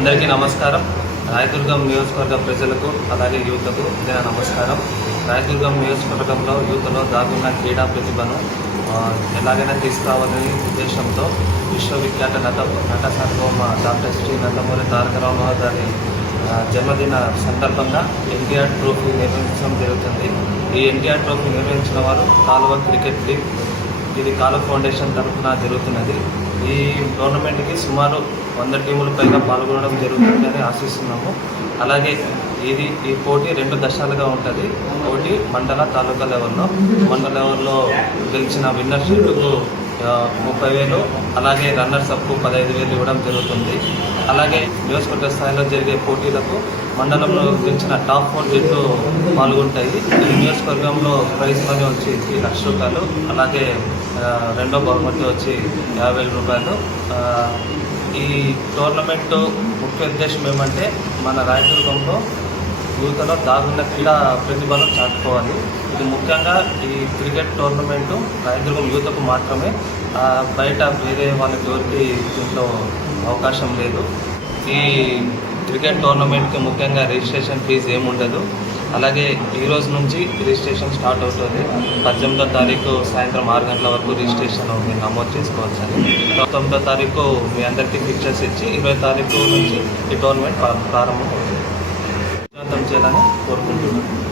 అందరికీ నమస్కారం. రాయదుర్గం నియోజకవర్గ ప్రజలకు అలాగే యువతకు నా నమస్కారం. రాయదుర్గం నియోజకవర్గంలో యువతలో దాగున్న క్రీడా ప్రతిభను ఎలాగైనా తీసుకురావాలనే ఉద్దేశంతో విశ్వవిఖ్యాత నట నట సార్వభౌమ డాక్టర్ శ్రీ నందమూరి తారక రామారావు గారి జన్మదిన సందర్భంగా ఎన్టీఆర్ ట్రోఫీ నిర్వహించడం జరుగుతుంది. ఈ ఎన్టీఆర్ ట్రోఫీ నిర్వహించిన వారు కాలువ క్రికెట్ లీగ్ ఇది కాల ఫౌండేషన్ తరఫున జరుగుతున్నది. ఈ టోర్నమెంట్కి సుమారు వంద టీములు పైగా పాల్గొనడం జరుగుతుందని ఆశిస్తున్నాము. అలాగే ఇది ఈ పోటీ రెండు దశలుగా ఉంటుంది. పోటీ మండల తాలూకా లెవెల్లో. మండల లెవెల్లో గెలిచిన విన్నర్షిప్కు ముప్పై వేలు అలాగే రన్నర్స్ అప్కు పదహైదు వేలు ఇవ్వడం జరుగుతుంది. అలాగే నియోజకవర్గ స్థాయిలో జరిగే పోటీలకు మండలంలో గెలిచిన టాప్ ఫోర్ జట్లు పాల్గొంటాయి. ఈ నియోజకవర్గంలో ప్రైజ్ మనీ వచ్చి లక్ష రూపాయలు అలాగే రెండో బహుమతి వచ్చి యాభై వేల రూపాయలు. ఈ టోర్నమెంట్ ముఖ్య ఉద్దేశం ఏమంటే మన రాయదుర్గంలో యువతలో దాగున్న క్రీడా ప్రతిభను చాటుకోవాలి. ఇది ముఖ్యంగా ఈ క్రికెట్ టోర్నమెంటు రాయదుర్గం యువతకు మాత్రమే. బయట వేరే వాళ్ళకి ఎవరికి దీంట్లో అవకాశం లేదు. ఈ క్రికెట్ టోర్నమెంట్కి ముఖ్యంగా రిజిస్ట్రేషన్ ఫీజు ఏముండదు. అలాగే ఈ రోజు నుంచి రిజిస్ట్రేషన్ స్టార్ట్ అవుతుంది. పద్దెనిమిదో తారీఖు సాయంత్రం ఆరు గంటల వరకు రిజిస్ట్రేషన్ మీరు నమోదు చేసుకోవచ్చని పంతొమ్మిదో తారీఖు మీ అందరికీ పిక్చర్స్ ఇచ్చి ఇరవై తారీఖు నుంచి ఈ టోర్నమెంట్ ప్రారంభం అవుతుంది విజయవంతం చేయాలని కోరుకుంటున్నాను.